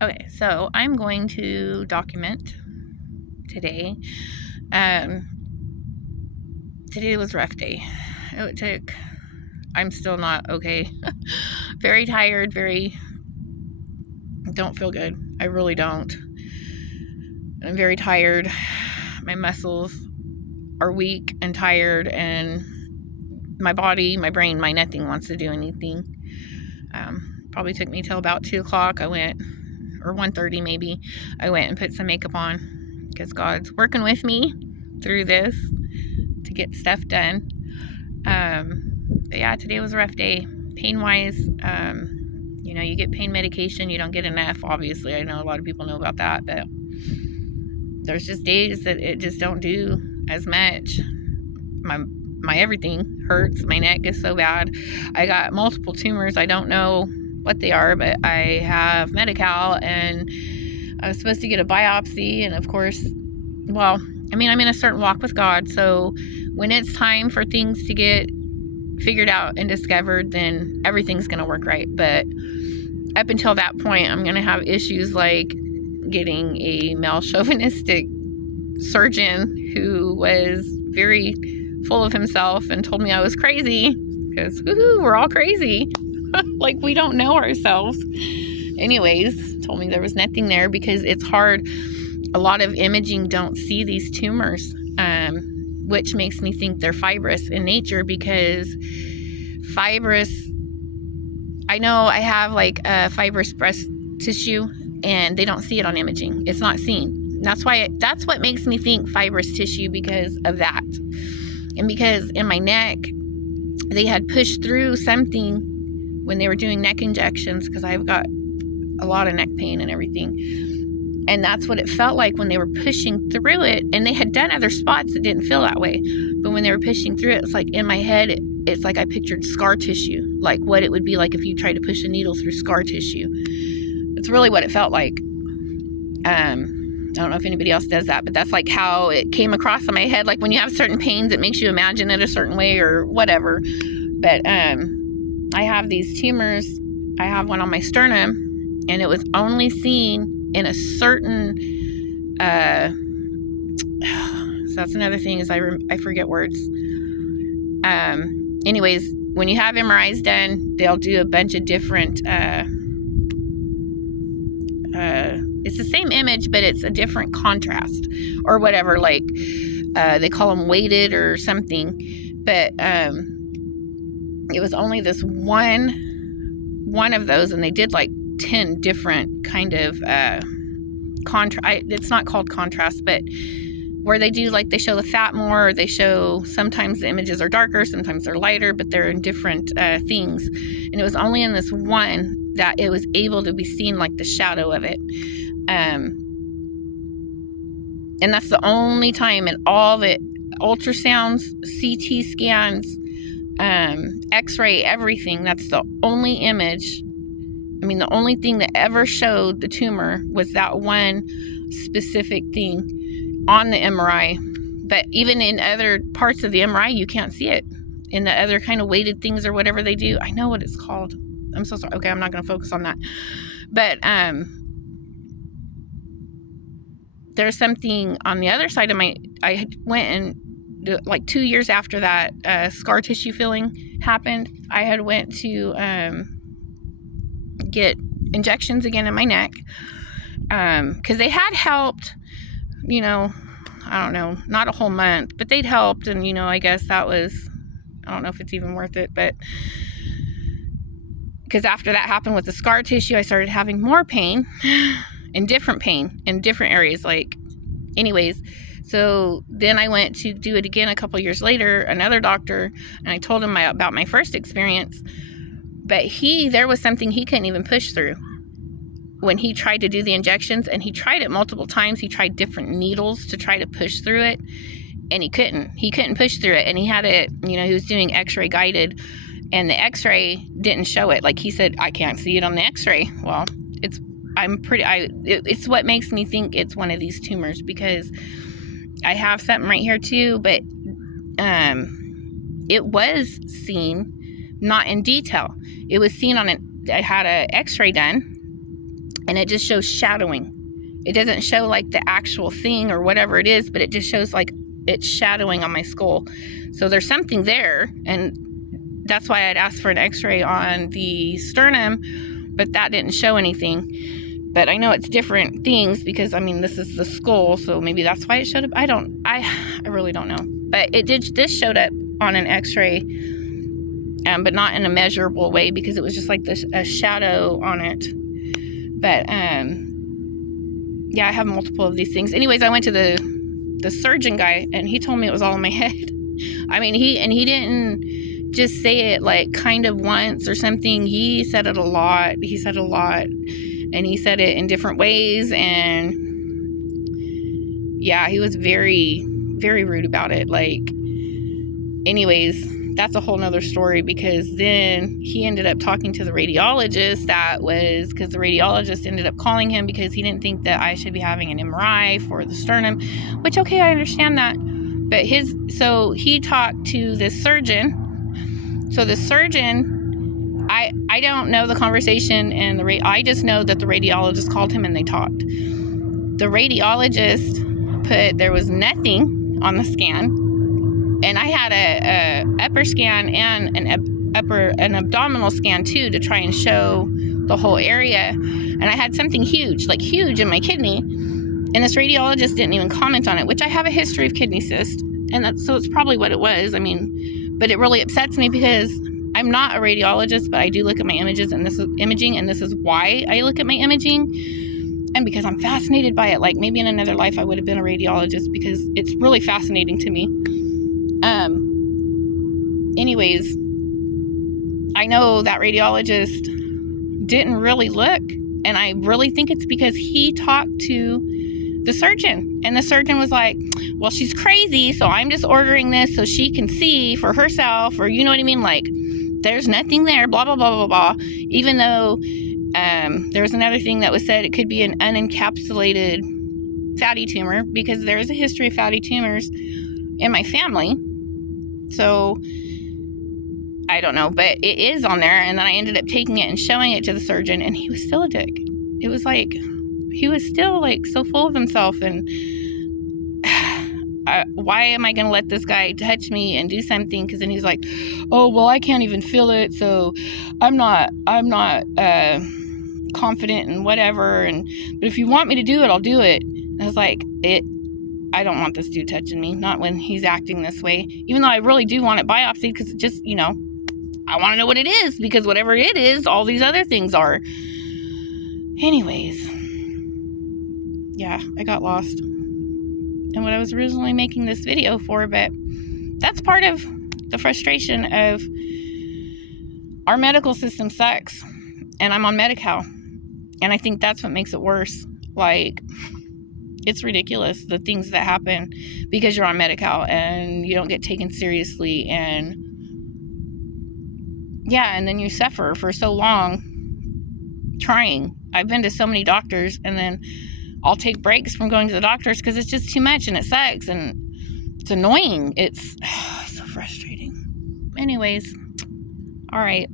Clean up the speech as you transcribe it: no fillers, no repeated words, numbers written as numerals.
Okay, so I'm going to document today. Today was a rough day. I'm still not okay. Very tired, don't feel good. I really don't. I'm very tired. My muscles are weak and tired, and my body, my brain, my nothing wants to do anything. Probably took me till about 2 o'clock. I went, or 1:30 maybe. I went and put some makeup on because God's working with me through this to get stuff done. But yeah, today was a rough day. Pain-wise, you get pain medication. You don't get enough, obviously. I know a lot of people know about that, but there's just days that it just don't do as much. My everything hurts. My neck is so bad. I got multiple tumors. I don't know what they are, but I have Medi-Cal, and I was supposed to get a biopsy, and of course, I'm in a certain walk with God, so when it's time for things to get figured out and discovered, then everything's going to work right. But up until that point, I'm going to have issues like getting a male chauvinistic surgeon who was very full of himself and told me I was crazy because we're all crazy. Like, we don't know ourselves. Anyways, told me there was nothing there because it's hard. A lot of imaging don't see these tumors, which makes me think they're fibrous in nature, because I know I have like a fibrous breast tissue, and they don't see it on imaging. It's not seen. That's what makes me think fibrous tissue, because of that. And because in my neck, they had pushed through something when they were doing neck injections, because I've got a lot of neck pain and everything. And that's what it felt like when they were pushing through it. And they had done other spots that didn't feel that way. But when they were pushing through it, it's like in my head, it's like I pictured scar tissue, like what it would be like if you tried to push a needle through scar tissue. It's really what it felt like. I don't know if anybody else does that, but that's like how it came across in my head. Like when you have certain pains, it makes you imagine it a certain way or whatever. But I have these tumors. I have one on my sternum, and it was only seen in a certain, so that's another thing, is I forget words. Anyways, when you have MRIs done, they'll do a bunch of different, it's the same image, but it's a different contrast or whatever, like, they call them weighted or something, but, it was only this one of those, and they did like 10 different kind of, it's not called contrast, but where they do, like, they show the fat more, or they show, sometimes the images are darker, sometimes they're lighter, but they're in different things. And it was only in this one that it was able to be seen, like the shadow of it. And that's the only time in all the ultrasounds, CT scans, X-ray, everything, that's the only image. The only thing that ever showed the tumor was that one specific thing on the MRI. But even in other parts of the MRI, you can't see it. In the other kind of weighted things or whatever they do. I know what it's called. I'm so sorry. Okay, I'm not going to focus on that. But there's something on the other side of I went and, like 2 years after that scar tissue filling happened, I had went to get injections again in my neck, because they had helped, I don't know, not a whole month, but they'd helped. And, I guess that was, I don't know if it's even worth it, but because after that happened with the scar tissue, I started having more pain in different areas. Anyways, so then I went to do it again a couple years later, another doctor, and I told him about my first experience. But there was something he couldn't even push through when he tried to do the injections, and he tried it multiple times. He tried different needles to try to push through it, and he couldn't push through it. And he had it, he was doing X-ray guided, and the X-ray didn't show it. Like he said, I can't see it on the X-ray. Well, it's what makes me think it's one of these tumors, because I have something right here too, but it was seen, not in detail. It was seen I had an X-ray done, and it just shows shadowing. It doesn't show like the actual thing or whatever it is, but it just shows like it's shadowing on my skull. So there's something there, and that's why I'd asked for an x-ray on the sternum, but that didn't show anything. But I know it's different things because, I mean, this is the skull, so maybe that's why it showed up. I really don't know. But this showed up on an x-ray, but not in a measurable way because it was just like a shadow on it. But, yeah, I have multiple of these things. Anyways, I went to the surgeon guy, and he told me it was all in my head. I mean, he didn't just say it like kind of once or something. He said it a lot. And he said it in different ways. And yeah, he was very, very rude about it. Like, anyways, that's a whole nother story, because then he ended up talking to the radiologist because the radiologist ended up calling him because he didn't think that I should be having an MRI for the sternum, which, okay, I understand that. But so he talked to this surgeon. So the surgeon, I don't know the conversation, and I just know that the radiologist called him and they talked. The radiologist there was nothing on the scan, and I had a upper scan and an abdominal scan too to try and show the whole area, and I had something huge in my kidney, and this radiologist didn't even comment on it, which I have a history of kidney cyst, and so it's probably what it was. I mean, but it really upsets me because I'm not a radiologist, but I do look at my images, and this is imaging, and this is why I look at my imaging, and because I'm fascinated by it. Like, maybe in another life I would have been a radiologist because it's really fascinating to me. Anyways, I know that radiologist didn't really look, and I really think it's because he talked to the surgeon, and the surgeon was like, well, she's crazy, so I'm just ordering this so she can see for herself, or you know what I mean, like, there's nothing there, blah, blah, blah, blah, blah, even though there was another thing that was said, it could be an unencapsulated fatty tumor, because there is a history of fatty tumors in my family. So I don't know, but it is on there. And then I ended up taking it and showing it to the surgeon, and he was still a dick. It was like, he was still like so full of himself, and why am I going to let this guy touch me and do something? Because then he's like, oh, well, I can't even feel it, so I'm not confident and whatever. But if you want me to do it, I'll do it. And I was like, I don't want this dude touching me, not when he's acting this way, even though I really do want it biopsied, because it just, I want to know what it is, because whatever it is, all these other things are. Anyways, yeah, I got lost in what I was originally making this video for, but that's part of the frustration of our medical system sucks, and I'm on Medi-Cal, and I think that's what makes it worse. Like, it's ridiculous, the things that happen because you're on Medi-Cal and you don't get taken seriously, and yeah, and then you suffer for so long trying. I've been to so many doctors, and then I'll take breaks from going to the doctors because it's just too much, and it sucks, and it's annoying. It's so frustrating. Anyways, all right.